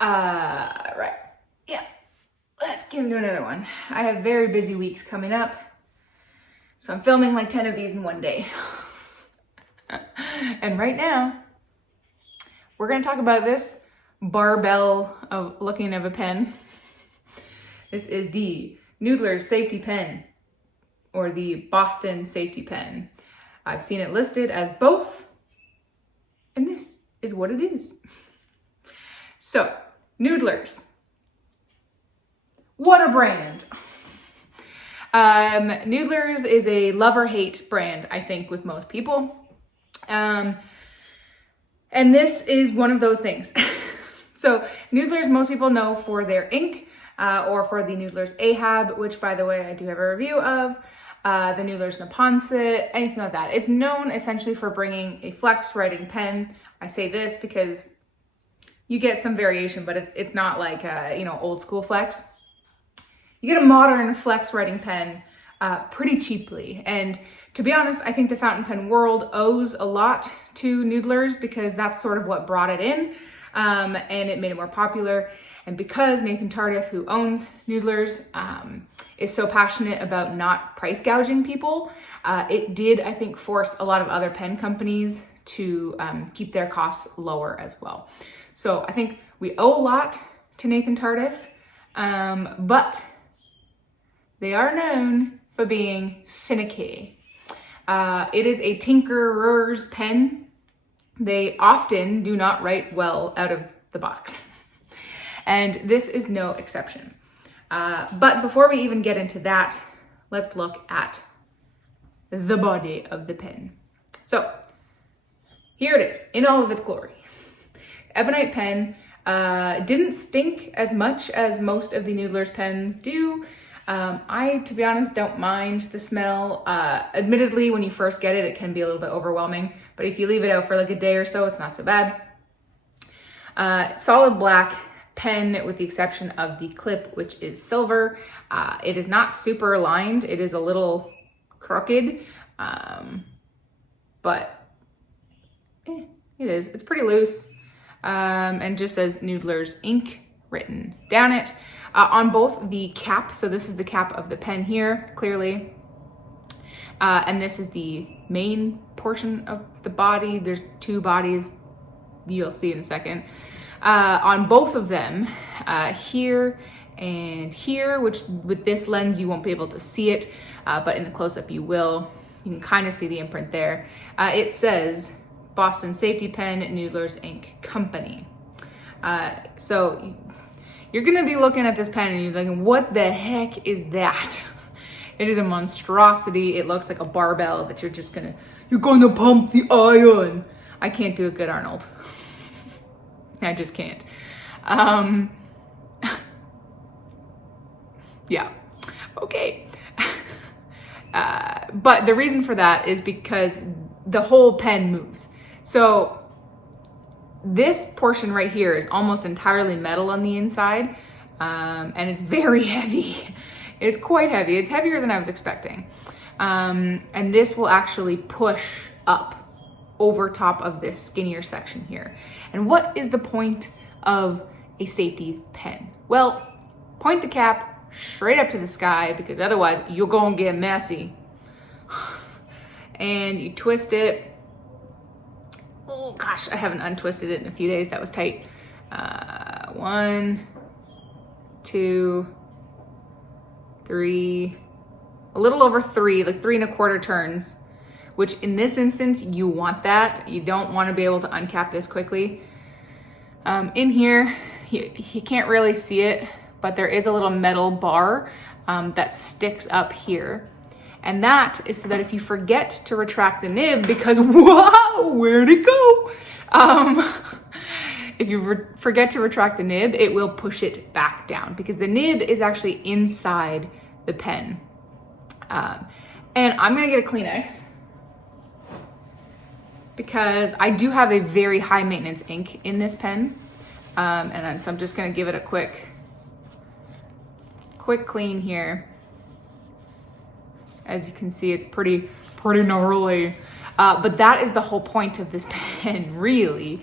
Right. Yeah. Let's get into another one. I have very busy weeks coming up, so I'm filming like 10 of these in one day. And right now, we're going to talk about this barbell of looking of a pen. This is the Noodler Safety Pen, or the Boston Safety Pen. I've seen it listed as both, and this is what it is. So, Noodlers. What a brand! Noodlers is a love-or-hate brand, I think, with most people. And this is one of those things. So, Noodlers, most people know for their ink, or for the Noodlers Ahab, which, by the way, I do have a review of. The Noodlers Naponset, anything like that. It's known essentially for bringing a flex writing pen. I say this because you get some variation, but it's not like old school flex. You get a modern flex writing pen pretty cheaply. And to be honest, I think the fountain pen world owes a lot to Noodlers because that's sort of what brought it in, and it made it more popular. And because Nathan Tardif, who owns Noodlers, is so passionate about not price gouging people, it did, I think, force a lot of other pen companies to keep their costs lower as well. So I think we owe a lot to Nathan Tardif, but they are known for being finicky. It is a tinkerer's pen. They often do not write well out of the box. And this is no exception. But before we even get into that, let's look at the body of the pen. So here it is in all of its glory. Ebonite pen didn't stink as much as most of the Noodlers pens do. I, to be honest, don't mind the smell. Admittedly, when you first get it, it can be a little bit overwhelming, but if you leave it out for like a day or so, it's not so bad. Solid black pen with the exception of the clip, which is silver. It is not super lined. It is a little crooked, but it is. It's pretty loose, and just says Noodler's ink written down it. On both the cap, so this is the cap of the pen here, clearly, and this is the main portion of the body. There's two bodies, you'll see in a second. On both of them, here and here, which with this lens you won't be able to see it, but in the close-up you will. You can kind of see the imprint there. It says Boston Safety Pen, Noodler's Ink Company. So you're gonna be looking at this pen and you're thinking, what the heck is that? It is a monstrosity. It looks like a barbell that you're gonna pump the iron. I can't do it good, Arnold. I just can't. Yeah, okay. But the reason for that is because the whole pen moves. So this portion right here is almost entirely metal on the inside, and it's very heavy. It's quite heavy. It's heavier than I was expecting. And this will actually push up over top of this skinnier section here. And what is the point of a safety pen? Well, point the cap straight up to the sky, because otherwise you're gonna get messy. And you twist it. Oh gosh, I haven't untwisted it in a few days. That was tight. 1, 2, 3, a little over 3, like 3 1/4 turns, which in this instance, you want that. You don't want to be able to uncap this quickly. In here, you can't really see it, but there is a little metal bar that sticks up here. And that is so that if you forget to retract the nib, because wow, where'd it go? If you forget to retract the nib, it will push it back down because the nib is actually inside the pen. And I'm gonna get a Kleenex because I do have a very high maintenance ink in this pen. So I'm just gonna give it a quick clean here. As you can see, it's pretty gnarly. But that is the whole point of this pen, really.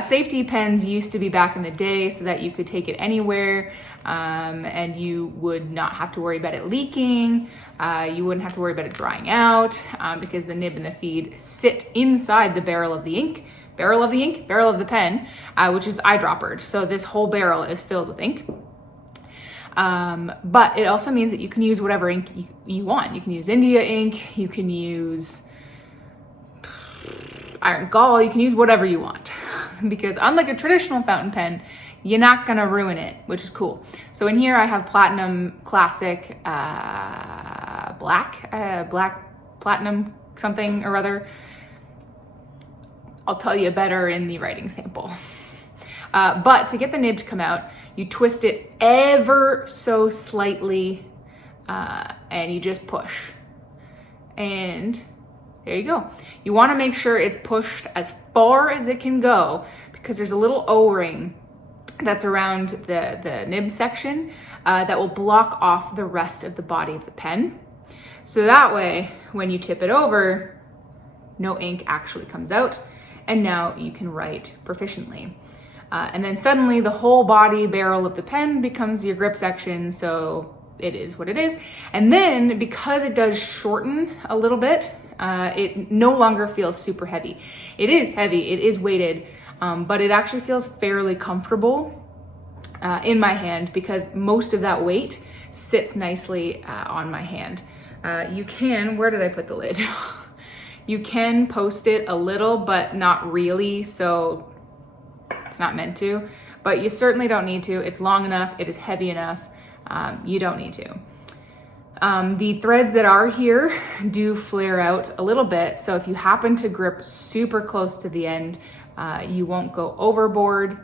Safety pens used to be back in the day so that you could take it anywhere, and you would not have to worry about it leaking. You wouldn't have to worry about it drying out, because the nib and the feed sit inside the barrel of the barrel of the pen, which is eyedroppered. So this whole barrel is filled with ink. But it also means that you can use whatever ink you want. You can use India ink, you can use iron gall, you can use whatever you want. Because unlike a traditional fountain pen, you're not gonna ruin it, which is cool. So in here I have Platinum Classic black platinum something or other. I'll tell you better in the writing sample. But to get the nib to come out, you twist it ever so slightly, and you just push. And there you go. You want to make sure it's pushed as far as it can go, because there's a little O-ring that's around the nib section that will block off the rest of the body of the pen. So that way, when you tip it over, no ink actually comes out, and now you can write proficiently. And then suddenly the whole body barrel of the pen becomes your grip section, so it is what it is. And then because it does shorten a little bit, it no longer feels super heavy. It is heavy, it is weighted, but it actually feels fairly comfortable in my hand because most of that weight sits nicely on my hand. You can, where did I put the lid? You can post it a little, but not really, so it's not meant to, but you certainly don't need to. It's long enough, it is heavy enough, you don't need to. The threads that are here do flare out a little bit, so if you happen to grip super close to the end, you won't go overboard,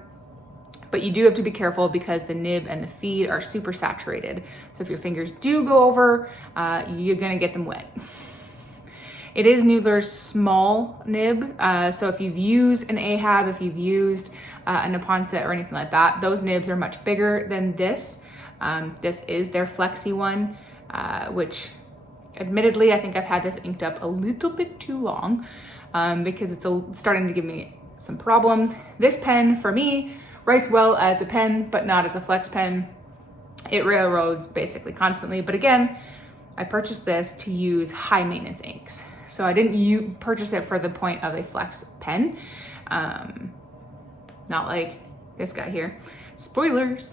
but you do have to be careful because the nib and the feed are super saturated. So if your fingers do go over, you're gonna get them wet. It is Noodler's small nib, so if you've used an Ahab, if you've used a Neponset or anything like that, those nibs are much bigger than this. This is their flexi one, which admittedly, I think I've had this inked up a little bit too long because it's starting to give me some problems. This pen, for me, writes well as a pen, but not as a flex pen. It railroads basically constantly, but again, I purchased this to use high maintenance inks. So I didn't purchase it for the point of a flex pen. Not like this guy here. Spoilers.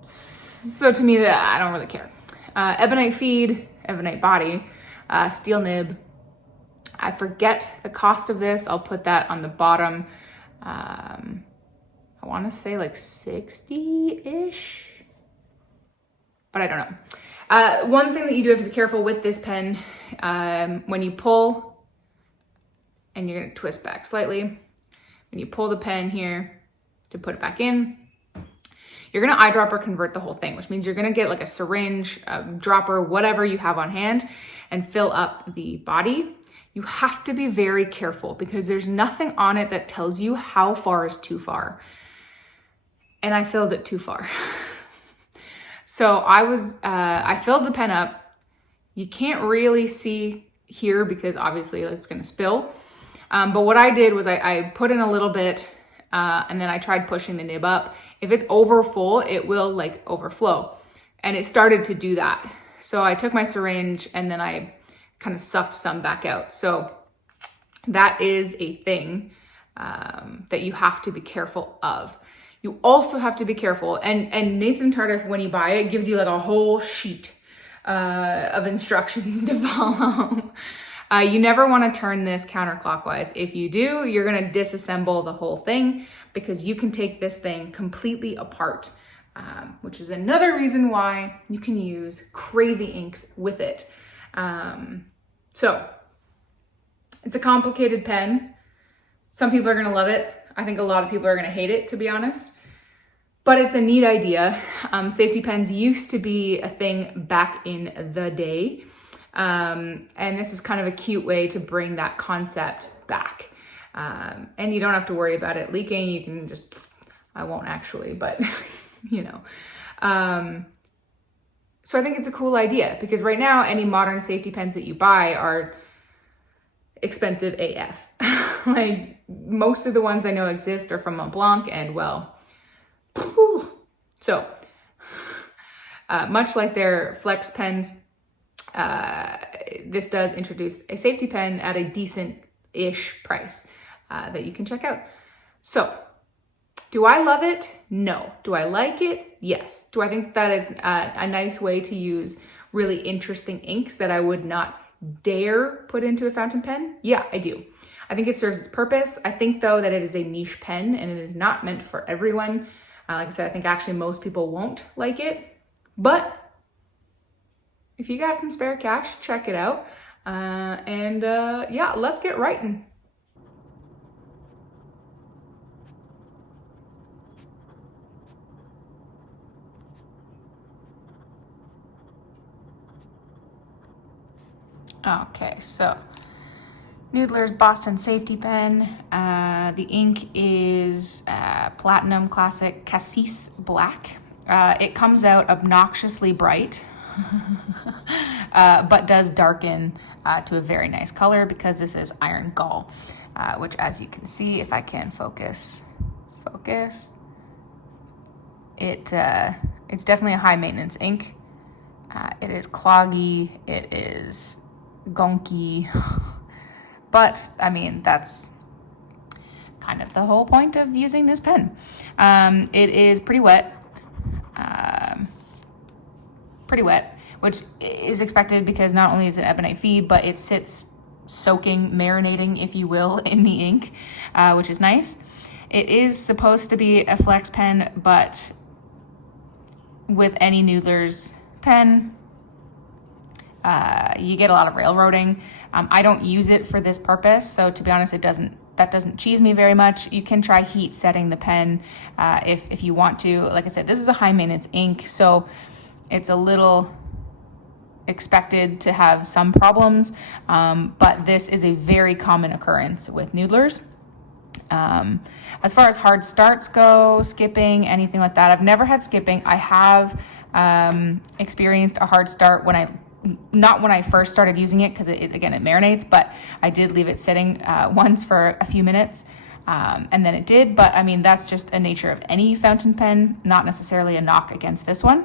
So to me, I don't really care. Ebonite feed, ebonite body, steel nib. I forget the cost of this. I'll put that on the bottom. I want to say like 60-ish, but I don't know. One thing that you do have to be careful with this pen, when you pull, and you're gonna twist back slightly, when you pull the pen here to put it back in, you're gonna eyedropper convert the whole thing, which means you're gonna get like a syringe, a dropper, whatever you have on hand, and fill up the body. You have to be very careful because there's nothing on it that tells you how far is too far. And I filled it too far. So I filled the pen up. You can't really see here because obviously it's gonna spill. But what I did was I put in a little bit and then I tried pushing the nib up. If it's over full, it will like overflow. And it started to do that. So I took my syringe and then I kind of sucked some back out. So that is a thing that you have to be careful of. You also have to be careful, and Nathan Tardif, when you buy it, gives you like a whole sheet of instructions to follow. You never want to turn this counterclockwise. If you do, you're going to disassemble the whole thing because you can take this thing completely apart, which is another reason why you can use crazy inks with it. So it's a complicated pen. Some people are going to love it. I think a lot of people are going to hate it, to be honest, but it's a neat idea. Safety pens used to be a thing back in the day. And this is kind of a cute way to bring that concept back. And you don't have to worry about it leaking. You can just, I won't actually, but you know. So I think it's a cool idea because right now, any modern safety pens that you buy are expensive AF. Like most of the ones I know exist are from Montblanc, and well, whew. So much like their Flex pens, this does introduce a safety pen at a decent-ish price that you can check out. So, do I love it? No. Do I like it? Yes. Do I think that it's a nice way to use really interesting inks that I would not dare put into a fountain pen? Yeah, I do. I think it serves its purpose. I think though that it is a niche pen and it is not meant for everyone. Like I said, I think actually most people won't like it, but if you got some spare cash, check it out. Yeah, let's get writing. Okay, so Noodler's Boston Safety Pen. The ink is Platinum Classic Cassis Black. It comes out obnoxiously bright, but does darken to a very nice color because this is iron gall, which, as you can see, if I can focus, it's definitely a high maintenance ink. It is cloggy, it is gonky, but I mean, that's kind of the whole point of using this pen. It is pretty wet, which is expected because not only is it ebonite feed, but it sits soaking, marinating, if you will, in the ink, which is nice. It is supposed to be a flex pen, but with any Noodler's pen, you get a lot of railroading. I don't use it for this purpose, so to be honest, that doesn't cheese me very much. You can try heat setting the pen if you want to. Like I said, this is a high maintenance ink, so it's a little expected to have some problems, but this is a very common occurrence with Noodlers. As far as hard starts go, skipping, anything like that, I've never had skipping. I have experienced a hard start not when I first started using it, because it marinates, but I did leave it sitting once for a few minutes, and then it did. But I mean, that's just a nature of any fountain pen, not necessarily a knock against this one.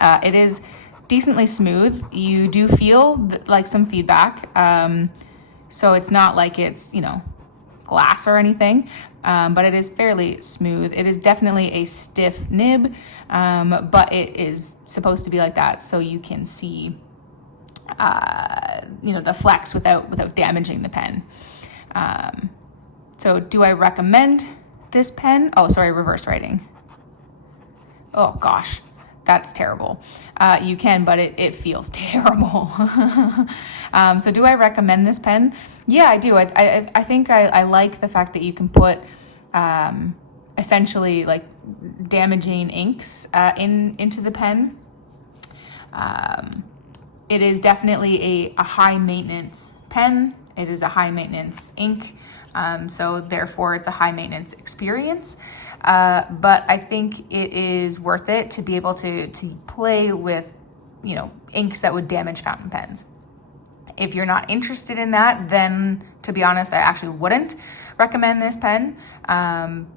It is decently smooth. You do feel like some feedback, so it's not like it's, glass or anything, but it is fairly smooth. It is definitely a stiff nib, but it is supposed to be like that so you can see the flex without damaging the pen. So do I recommend this pen? Oh, sorry, reverse writing. Oh gosh, that's terrible. You can, but it feels terrible. So do I recommend this pen? Yeah, I do. I think I like the fact that you can put essentially like damaging inks into the pen. It is definitely a high maintenance pen. It is a high maintenance ink. So therefore it's a high maintenance experience. But I think it is worth it to be able to play with, inks that would damage fountain pens. If you're not interested in that, then to be honest, I actually wouldn't recommend this pen,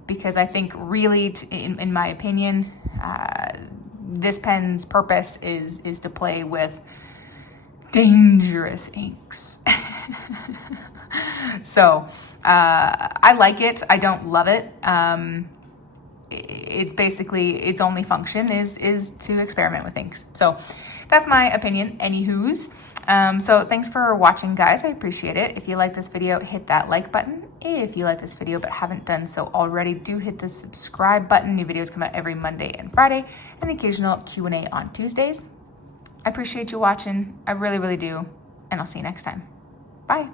because I think really, in my opinion, this pen's purpose is to play with dangerous inks. So I like it. I don't love it. It's basically, its only function is to experiment with inks. So that's my opinion, anywho's. So thanks for watching, guys. I appreciate it. If you like this video, hit that like button. If you like this video but haven't done so already, do hit the subscribe button. New videos come out every Monday and Friday, and the occasional Q&A on Tuesdays. I appreciate you watching. I really, really do. And I'll see you next time. Bye.